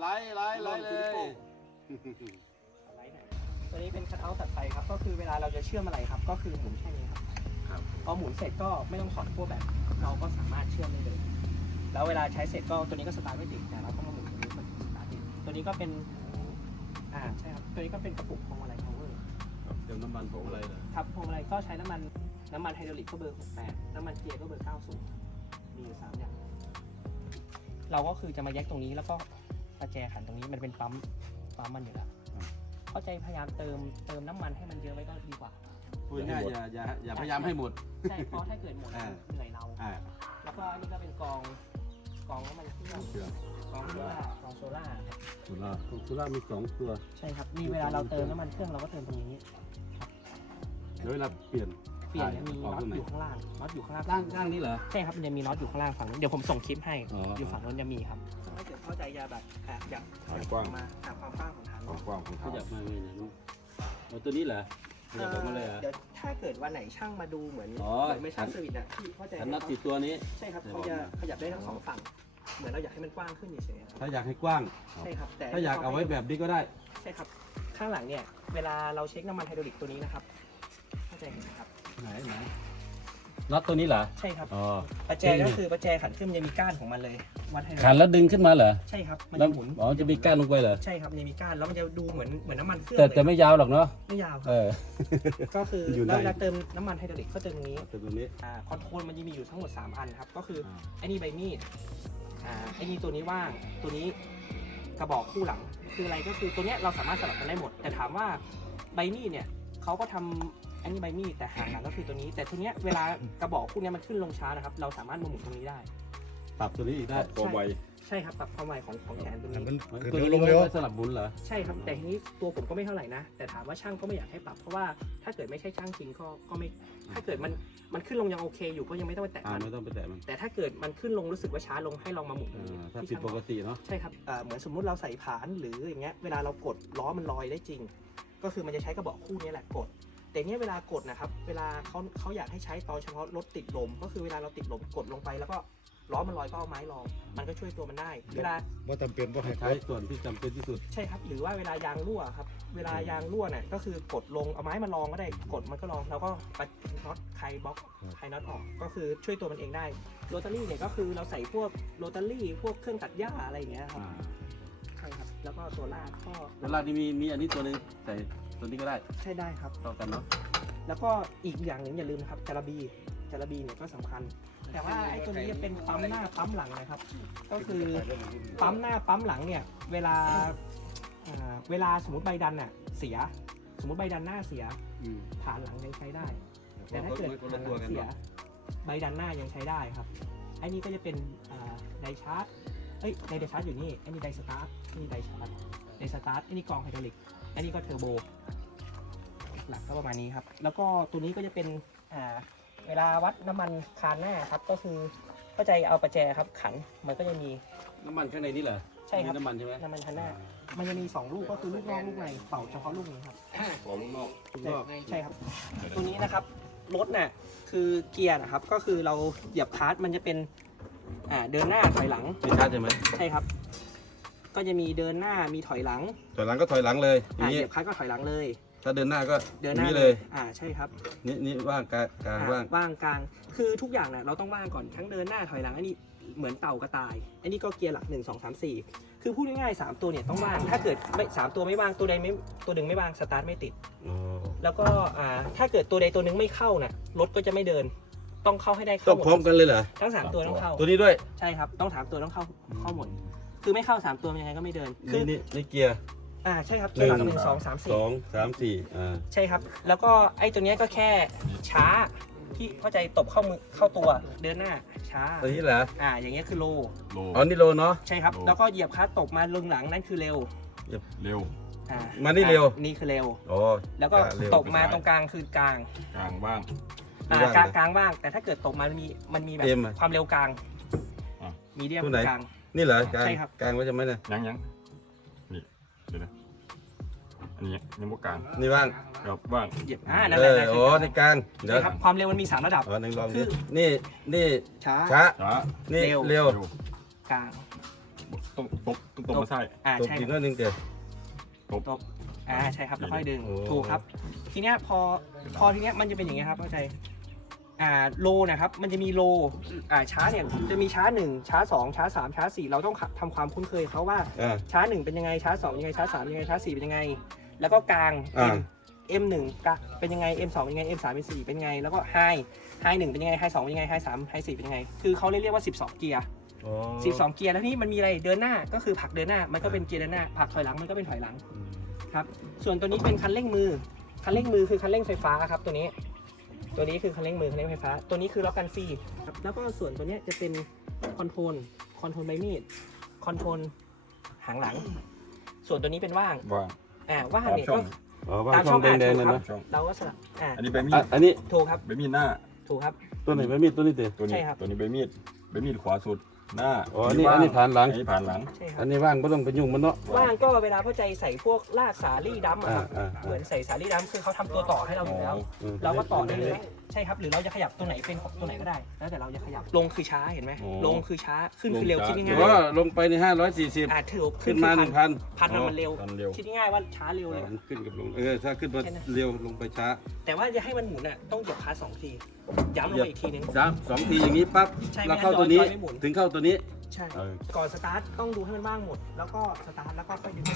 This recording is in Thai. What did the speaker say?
ไล่ไล่ไล่เลยไลท์หน่อยตัวนี้เป็นคัทเอาท์ตัดไฟครับ ก็คือเวลาเราจะเชื่อมอะไรครับ ก็คือหมุนแค่นี้ครับครับ พอหมุนเสร็จก็ไม่ต้องถอดขั้วแบบ เราก็สามารถเชื่อมได้เลย แล้วเวลาใช้เสร็จก็ตัวนี้ก็สตาร์ทไม่ติดแต่เราต้องมาหมุนตัวนี้มันสตาร์ทติดตัวนี้ก็เป็น อ่าใช่ครับ ตัวนี้ก็เป็นกระปุกพวงมาลัย power เติมน้ำมันของอะไรเหรอครับพวงมาลัยก็ใช้น้ำมันน้ำมันไฮดรอลิกก็เบอร์ 68 น้ำมันเกียร์ก็เบอร์ 90 มีอยู่สามอย่าง เราก็คือจะมาแยกตรงนี้แล้วก็ ประแจขันตรงนี้มันเป็นปั๊มปั๊มมันอยู่แล้วเข้าใจพยายามเติมเติมน้ำมันให้มันเยอะไว้ก็ดีกว่า พูดง่ายๆอย่าอย่าอย่าพยายามให้หมด ใช่เพราะถ้าเกิดหมดอ่า เหนื่อยเรา อ่าแล้วก็อันนี้ก็เป็นกองกองน้ำมันเครื่องเชื่อกองโซล่ากองโซล่าครับสุราของสุรามีสองตัวใช่ครับนี่เวลาเราเติมน้ำมันเครื่องเราก็เติมตรงนี้ เดี๋ยวเวลาเปลี่ยนเปลี่ยนเนี่ยมีออกน็อตตรงไหนอยู่ข้างล่างน็อตอยู่ข้างล่างล่างล่างนี่เหรอ ใช่ครับมันจะมีน็อตอยู่ข้างล่างฝั่งนู้นเดี๋ยวผมส่งคลิปให้ อ๋อออ ยู่ฝั่งนู้นจะมีครับถ้า เกิดเข้าใจจะแบบอะอยากความกว้าง มาหาความกว้างของฐานความกว้างของขเขายับมาไงเนี่ยน้องเอาตัวนี้เหรอขยับออกมาเลยเหรอ เดี๋ยวถ้าเกิดวันไหนช่างมาดูเหมือนอ๋อ เหมือนไม่ช่างสวิตช์อะที่เข้าใจขันไหมน็อตครับติดตัวนี้ ใช่ครับเขาจะขยับได้ทั้งสองฝั่ง เหมือนเราอยากให้มันกว้างขึ้นเฉยๆครับถ้าอยากให้กว้าง ใช่ครับแต่ ถ้าอยากเอาไว้แบบนี้ก็ได้ ใช่ครับ ข้างหลังเนี่ย เวลาเราเช็คน้ำมันไฮดรอลิกตัวนี้นะครับ เข้าใจเห็นไหมครับ ไหนไหน น็อตตัวนี้เหรอ ใช่ครับอ๋อ ประแจก็คือประแจขันขึ้นมันจะมีก้านของมันเลยวัดให้ขันแล้วดึงขึ้นมาเหรอ ใช่ครับ มันแล้วจะหมุน อ๋อ จะมีก้านลงไปเหรอ ใช่ครับมันจะมีก้านแล้วมันจะดูเหมือนเหมือนน้ำมันเครื่องแต่เลยแต่ไม่ยาวหรอกเนาะ ไม่ยาวคเอรับอก็คืออยู่แล้วในเวลาเติมน้ำมันไฮดรอลิกก็เติมตรงนี้ แต่ตัวนี้ อ่าคอนโทรลมันจะมีอยู่ทั้งหมด 3 อันครับ ก็คือไอ้นี่ใบมีดอ่าไอ้นี่ตัวนี้ว่างตัวนี้กระบอกคู่หลัง คืออะไรก็คือตัวเนี้ยเราสามารถสลับกันได้หมด แต่ถามว่าใบมีดเนี่ยเขาก็ทำ อันนี้ใบมีดแต่หางหลังก็คือตัวนี้ แต่ตัวเนี้ยเวลากระบอกคู่เนี้ยมันขึ้นลงช้านะครับ เราสามารถมาหมุนตรงนี้ได้ ปรับตัวนี้อีกได้ความไวใช่ครับปรับความไวของของแขนตรงนี้ มันตัขึ้วนนี้ลงเร็ว ไว้สลับหมุนเหรอ ใช่ครับแต่ทีนี้ตัวผมก็ไม่เท่าไหร่นะ แต่ถามว่าช่างก็ไม่อยากให้ปรับเพราะว่าถ้าเกิดไม่ใช่ช่างจริงก็ก็ไม่ถ้าเกิดมันมันขึ้นลงยังโอเค อยู่ก็ยังไม่ต้องไปแตะอ่ามันไม่ต้องไปแตะมันแต่ถ้าเกิดมันขึ้นลงรู้สึกว่าช้าลงให้ลองมาหมุนตเอรงนี้อถ้าที่ผิดช่างปบอกกติเนาะ ใช่ครับอ่าเหมือนสมมุติเราใส่ผานหรืออย่างเงี้ยเวลาเรากดล้อมันลอยได้จริง ก็คือมันจะใช้กระบอกคู่นี้แหละกด แต่เนี้ยเวลากดนะครับ เวลาเขาเขาอยากให้ใช้ตอนเฉพาะรถติดลม ก็คือเวลาเราติดลมกดลงไปแล้วก็ล้อมันลอยก็เอาไม้รองมันก็ช่วยตัวมันได้ เวลาว่าจำเป็นว่าให้ใช้ส่วนที่จำเป็นที่สุด ใช่ครับ หรือว่าเวลายางรั่วครับ เวลายางรั่วเนี่ยก็คือกดลงเอาไม้มาลองก็ได้กดมันก็ลองแล้วก็ไปน็อตไคบล็อกไคน็อตออกก็คือช่วยตัวมันเองได้โรตารี่เนี่ยก็คือเราใส่พวกโรตารี่พวกเครื่องตัดหญ้าอะไรอย่างเงี้ยครับอ่าใช่ครับ แล้วก็ตัวลากก็แล้วลากนี่มีมีอันนี้ตัวหนึงใส่ตัวนี้ก็ได้ใช่ได้ครับ เท่ากันเนาะแล้วก็อีกอย่างหนึ่งอย่าลืมนะครับจาระบีจาระบีเนี่ยก็สำคัญ แต่ว่าไอ้ตัวนี้จะเป็นปั๊มหน้าปั๊มหลังนะครับ ก็คือปั๊มหน้าปั๊มหลังเนี่ย เวลาอ่าเวลาสมมติใบดันน่ะเสีย สมมติใบดันหน้าเสียอืมฐานหลังยังใช้ได้ แต่ถ้าคนเกิดคนฐาละนหตัวลังกันเสียเนาะใบดันหน้ายังใช้ได้ครับไอ้นี่ก็จะเป็นอ่าไดชาร์จ เอ้ยไดชาร์จอยู่นี่ไอ้นี่ไดสตาร์ทไอ้นี่ไดชาร์จไดสตาร์ทไอ้นี่กรองไฮดรอลิกไอ้นี่ก็เทอร์โบหลักก็ประมาณนี้ครับ แล้วก็ตัวนี้ก็จะเป็นอ่าเวลาวัดน้ำมันคานหน้าครับ ก็คือเข้าใจเอาประแจครับขันมันก็จะมี น้ำมันข้างในนี่เหรอใช่ครับ มีน้ำมันใช่ไหมน้ำมันคานหน้า มันจะมีสองลูกก็คือลูกนอกลูกในเป่าเฉพาะลูกนี้ครับ ขอลูกนอกทุกรอบใช่ครับ ตัวนี้นะครับรถน่ะคือเกียร์นะครับก็คือเราเหยียบคลัตช์มันจะเป็น อ่าเดินหน้าถอยหลังไม่ชาร์จใช่ไหมใช่ครับ ก็จะมีเดินหน้ามีถอยหลังถอยหลังก็ถอยหลังเลยออ่าย่างเหนี้ ยียบคลัตช์ก็ถอยหลังเลย ถ้าเดินหน้าก็เดินอหย่างน้านี้เลยอ่าใช่ครับนี่นี่ว่างกลางกลางว่างอ่ว่างกลางคือทุกอย่างน่ะเราต้องว่างก่อนทั้งเดินหน้าถอยหลังอันนี้เหมือนเต่ากระต่าย อันนี้ก็เกียร์หลัก 1 2 3 4 คือพูดง่ายๆ3ตัวเนี่ยต้องว่างถ้าเกิดไม่สามตัวไม่ว่างตัวใดไม่ตัวหนึ่งไม่ว่างสตาร์ทไม่ติด อ๋อแล้วก็อ่าถ้าเกิดตัวใดตัวหนึ่งไม่เข้าน่ะรถก็จะไม่เดิน ต้องเข้าให้ได้ต้เข้าองหมพร้อมดกันเลยเหรอ ทั้งสามตัวต้องเข้าตัวนี้ด้วยใช่ครับต้องถามตัวต้องเข้าเข้าหมดคือไม่เข้าสามตัวมันยังไงก็ไม่เดินคืนี่อนี่นี่เกียร์อ่าใช่ครับเกียร์หลักหหนึ่นึ่งงสองสามสี่ สองสามสี่อ่า ใช่ครับ แล้วก็ไอ้ตัวเนี้ยก็แค่ช้าที่เข้าใจตบเข้ามือเข้าตัวเดินหน้าช้าตัวนี้เหรอ อ่าอย่างเงี้ยคือโลโล อ๋อ นี่โลเนาะ ใช่ครับ โล แล้วก็เหยียบคลัตช์ตกมาลงหลังนั่นคือเร็วเร็วอ่ามานี่เร็ว อะนี่คือเร็ว อ๋อแล้วก็อ่าเร็วตกมาตรงกลางคือกลาง กลางว่าง อ่าว่างกลางนะกลางว่าง แต่ถ้าเกิดตกมามันมีมันมีแบบเต็มอะ ความเร็วกลางอะ มีเดียมตัวไหน กลาง นี่เหรอกลางใช่ครับ กลางไว้ใช่ไหมเนี่ยยังยังนี่เดี๋ยวนะอันนี้ยังบ่กลางนี่ว่างครับว่างเหยียบอ่านั่นเอแหละอนั่นอ๋คืออกในกลางเดี๋ยวใช่ครับความเร็วมันมีสามระดับอ๋อหนึ่งลองคืดิอนี่นี่ช้า ช้าช้านี่เร็ว เร็วเร็วกลาง ต้องตบต้องตบมาใส่ อ่าตบใช่กินคแล้รับวนึงเดียว ตบอ่าใช่ครับแล้วค่อยดึงโอ้ ถูกครับ ทีเนี้ยพอพอทีเนี้ยมันจะเป็นอย่างเงี้ยครับเข้าใจ อ่าโลนะครับมันจะมีโลอ่าช้าเนี่ยจะมีช้าหนึ่งช้าสองช้าสามช้าสี่เราต้องทำความคุ้นเคยเขาว่าอ่า ช้าหนึ่งเป็นยังไงช้าสองเป็นยังไงช้าสามเป็นยังไงช้าสี่เป็นยังไง แล้วก็กลาง อ่า M M หนึ่งกะเป็นยังไง M สองเป็นยังไง M สามเป็นสี่เป็นยังไง แล้วก็ High High หนึ่งเป็นยังไง High สองเป็นยังไง High สาม High สี่เป็นยังไง คือเขาเรียกว่า 12 เกียร์ อ๋อ12 เกียร์แล้วนี่มันมีอะไรเดินหน้าก็คือผลักเดินหน้ามันก็เป็นเกียร์เดินหน้าผลักถอยหลังมันก็เป็นถอยหลังอืมครับส่วนตัวนี้เป็นคันเร่งมือ คันเร่งมือคือคันเร่งไฟฟ้าครับตัวนี้ ตัวนี้คือคันเร่งมือคันเร่งไฟฟ้า ตัวนี้คือล็อกกันฟรีครับแล้วก็ส่วนตัวเนี้ยจะเป็นคอนโทรลคอนโทรลใบมีดคอนโทรลหางหลัง ส่วนตัวนี้เป็นว่างว่างอ่าว่างตามเนี่ยช่อก็งอ๋อว่าตามช่ช่อองงแดอ่างนๆถูนั่กนครับนะช่องเราก็สลับอ่าอันนี้ใบมีอะดอันนี้ถูกครับใบมีดหน้าถูกครับตัวไหนไม่มีตัวนี้เดียวตัวนี้ใช่ครับตัวนี้ใบมีดใบมีดขวาสุด หน้าอ๋ออันนี้อันนี้ผ่านหลัง อันนี้ผ่านหลัง ใช่ครัอับนนี้ว่างไม่ต้องไปยุ่งมันเนาะ ว่างก็เวลาพ่อใจใส่พวกลากสาลี่ดำอะอ่าครับอ่า เหมือนใส่สาลี่ดำคือเขาทำตัวต่อให้เราอยู่แล้ว อืมเราก็ต่อได้เลยใช่ครับ หรือเราจะขยับตัวไหนเป็นของตัวไหนก็ได้ แล้วแต่เราจะขยับลงคือช้าเห็นไหมอ๋อ ลงคือช้าขึ้นคือเร็วลงคิดช้าง่ายแต่ว่าลงไปในห้าร้อยสี่สิบๆอ่าถือขึ้นมาหนึ่งพันพันมันมันเร็ว พันเร็ว คิดง่ายๆว่าช้าเร็วเลย มันขึ้นกับลง เออ ถ้าขึ้นมาแค่นั้น เร็วลงไปช้า แต่ว่าจะให้มันหมุนอะต้องเหยียบคลัสสองที ย้ำลงไปอีกทีนึง สามสองทีอย่างนี้ปั๊บใช่เราไม่งั้นเข้าตัวนี้จอยไม่หมุน ถึงเข้าตัวนี้ ใช่ เออ ก่อนสตาร์ทต้องดูให้มันว่างหมด แล้วก็สตาร์ทแล้วก็ค่อยดึง